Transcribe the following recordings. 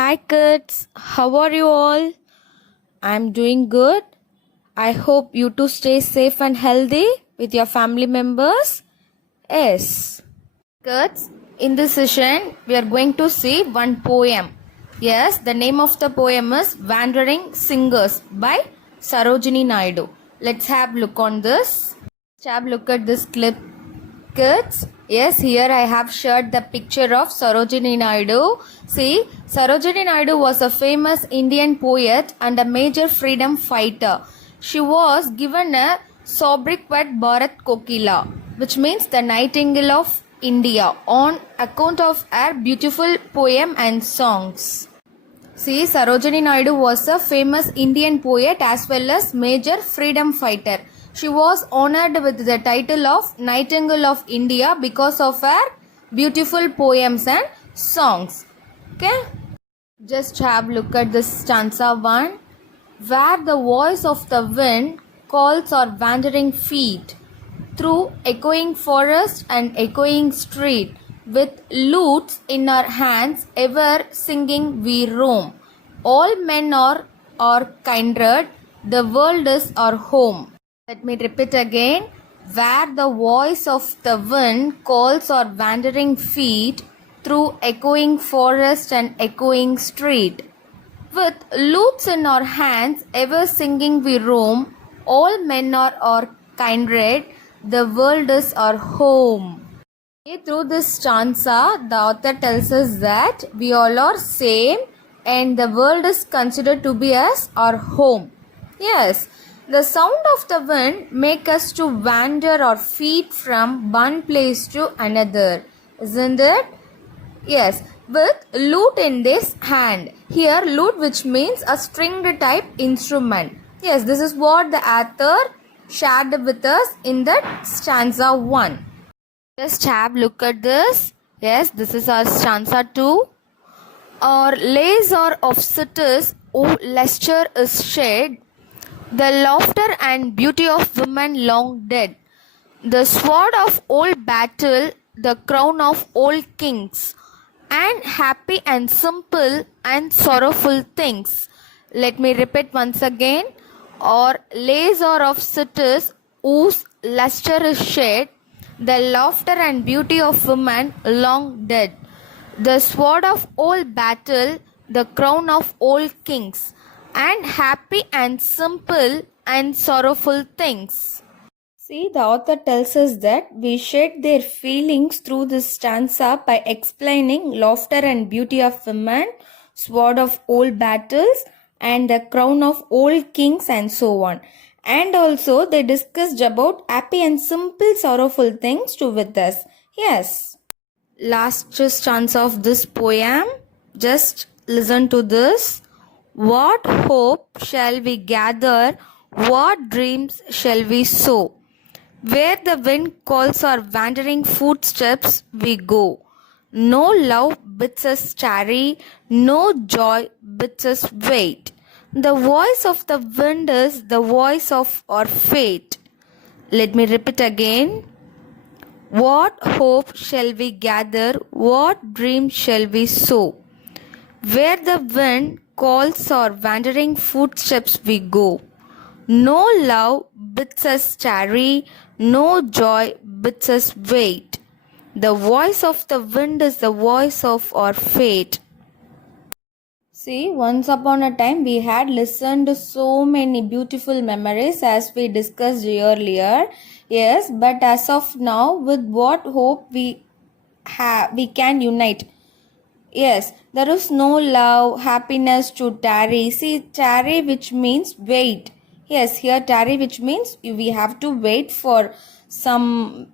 Hi kids, how are you all? I'm doing good. I hope you too stay safe and healthy with your family members. Yes. Kids, in this session we are going to see one poem. Yes, the name of the poem is Wandering Singers by Sarojini Naidu. Let's have look on this. Let's have look at this clip. Kids, yes, here I have shared the picture of Sarojini Naidu. See, Sarojini Naidu was a famous Indian poet and a major freedom fighter. She was given a sobriquet Bharat Kokila, which means the Nightingale of India, on account of her beautiful poem and songs. See, Sarojini Naidu was a famous Indian poet as well as major freedom fighter. She was honored with the title of Nightingale of India because of her beautiful poems and songs. Okay? Just have a look at this stanza 1. Where the voice of the wind calls our wandering feet through echoing forest and echoing street, with lutes in our hands, ever singing we roam. All men are our kindred, the world is our home. Let me repeat again. Where the voice of the wind calls our wandering feet through echoing forest and echoing street, with lutes in our hands, ever singing we roam. All men are our kindred, the world is our home. Through this stanza, the author tells us that we all are same and the world is considered to be as our home. Yes, the sound of the wind make us to wander our feet from one place to another, isn't it? Yes, with lute in this hand. Here, lute, which means a stringed type instrument. Yes, this is what the author shared with us in that stanza 1. Just have look at this. Yes, this is our stanza 2. Our lays are of cities, O lustre is shed, the laughter and beauty of women long dead, the sword of old battle, the crown of old kings, and happy and simple and sorrowful things. Let me repeat once again. Or lays are of cities whose lustre is shed, the laughter and beauty of women long dead, the sword of old battle, the crown of old kings, and happy and simple and sorrowful things. See, the author tells us that we shed their feelings through this stanza by explaining laughter and beauty of women, sword of old battles, and the crown of old kings, and so on. And also, they discussed about happy and simple sorrowful things too with us. Yes. Last stanza of this poem. Just listen to this. What hope shall we gather? What dreams shall we sow? Where the wind calls our wandering footsteps, we go. No love bids us tarry, no joy bids us wait. The voice of the wind is the voice of our fate. Let me repeat again. What hope shall we gather? What dream shall we sow? Where the wind calls our wandering footsteps, we go. No love bids us tarry, no joy bids us wait. The voice of the wind is the voice of our fate. See, once upon a time we had listened to so many beautiful memories as we discussed earlier. Yes, but as of now, with what hope we can unite. Yes, there is no love, happiness to tarry. See, tarry which means wait. Yes, here tarry which means we have to wait for some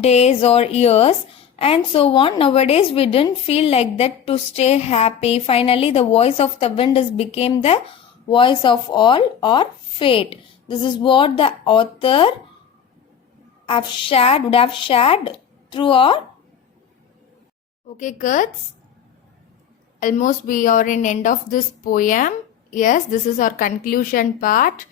days or years and so on. Nowadays we didn't feel like that to stay happy. Finally, the voice of the wind is became the voice of all or fate. This is what the author would have shared through our. Okay, kids. Almost we are in end of this poem. Yes, this is our conclusion part.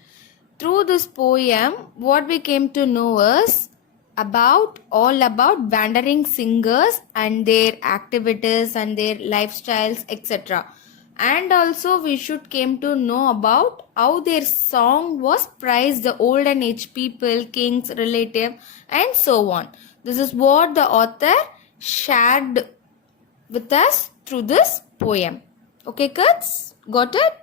Through this poem, what we came to know is all about wandering singers and their activities and their lifestyles, etc. and also we should came to know about how their song was praised the olden age people, kings, relative, and so on. This is what the author shared with us through this poem. Okay, kids, got it?